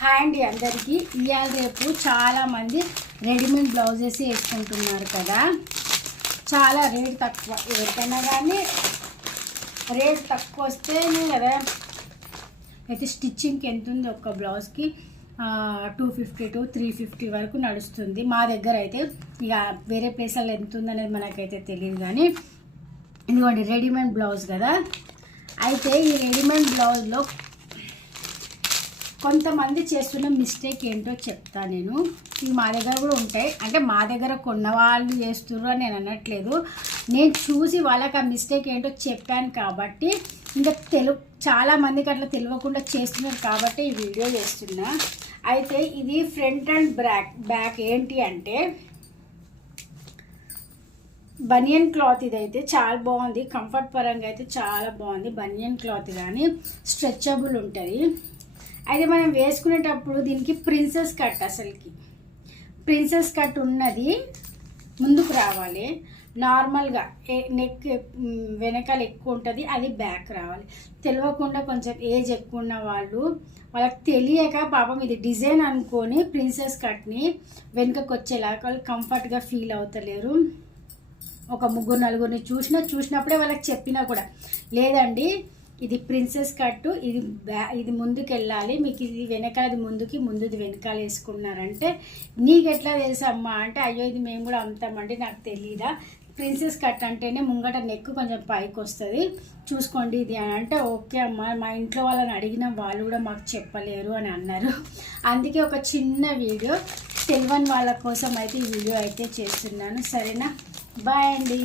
Hi అండి అందరికీ. ఇవాళ రేపు చాలామంది రెడీమేడ్ బ్లౌజెస్ వేసుకుంటున్నారు కదా. చాలా రేట్ తక్కువ, ఎవరికైనా కానీ రేట్ తక్కువ వస్తేనే కదా. అయితే స్టిచ్చింగ్కి ఎంత ఉంది ఒక్క బ్లౌజ్కి 250 to 350 వరకు నడుస్తుంది. మా దగ్గర అయితే ఇక వేరే ప్లేస్లలో ఎంత ఉందనేది మనకైతే తెలియదు, కానీ ఇదిగోండి రెడీమేడ్ బ్లౌజ్ కదా. అయితే ఈ రెడీమేడ్ బ్లౌజ్లో కొంతమంది చేస్తున్న మిస్టేక్ ఏంటో చెప్తా నేను. ఇవి మా దగ్గర కూడా ఉంటాయి, అంటే మా దగ్గర కొన్న వాళ్ళు చేస్తున్నారు అని నేను అనట్లేదు. నేను చూసి వాళ్ళకి ఆ మిస్టేక్ ఏంటో చెప్పాను కాబట్టి, ఇంకా చాలామందికి అట్లా తెలియకుండా చేస్తున్నారు కాబట్టి ఈ వీడియో చేస్తున్నా. అయితే ఇది ఫ్రంట్ అండ్ బ్యాక్ ఏంటి అంటే బనియన్ క్లాత్. ఇదైతే చాలా బాగుంది, కంఫర్ట్ పరంగా అయితే చాలా బాగుంది. బనియన్ క్లాత్ కానీ స్ట్రెచబుల్ ఉంటుంది. అయితే మనం వేసుకునేటప్పుడు దీనికి ప్రిన్సెస్ కట్, అసలుకి ప్రిన్సెస్ కట్ ఉన్నది ముందుకు రావాలి. నార్మల్గా నెక్ వెనకాల ఎక్కువ ఉంటుంది, అది బ్యాక్ రావాలి. తెలియకుండా కొంచెం ఏజ్ ఎక్కువ ఉన్న వాళ్ళకి తెలియక పాపం ఇది డిజైన్ అనుకొని ప్రిన్సెస్ కట్ని వెనుకకు వచ్చేలాగా వాళ్ళు కంఫర్ట్గా ఫీల్ అవుతలేరు. ఒక 3-4 చూసినప్పుడే వాళ్ళకి చెప్పినా కూడా, లేదండి ఇది ప్రిన్సెస్ కట్టు, ఇది ముందుకు వెళ్ళాలి, మీకు ఇది వెనకాల, ఇది ముందుది వెనకాల వేసుకున్నారంటే నీకు ఎట్లా తెలుసమ్మా అంటే, అయ్యో ఇది మేము కూడా అమ్ముతామండి, నాకు తెలీదా, ప్రిన్సెస్ కట్ అంటేనే ముంగట నెక్ కొంచెం పైకి వస్తుంది, చూసుకోండి ఇది అని అంటే, ఓకే అమ్మ, మా ఇంట్లో వాళ్ళని అడిగిన వాళ్ళు కూడా మాకు చెప్పలేరు అని అన్నారు. అందుకే ఒక చిన్న వీడియో తెలియని వాళ్ళ కోసం అయితే ఈ వీడియో అయితే చేస్తున్నాను. సరేనా, బాయ్ అండి.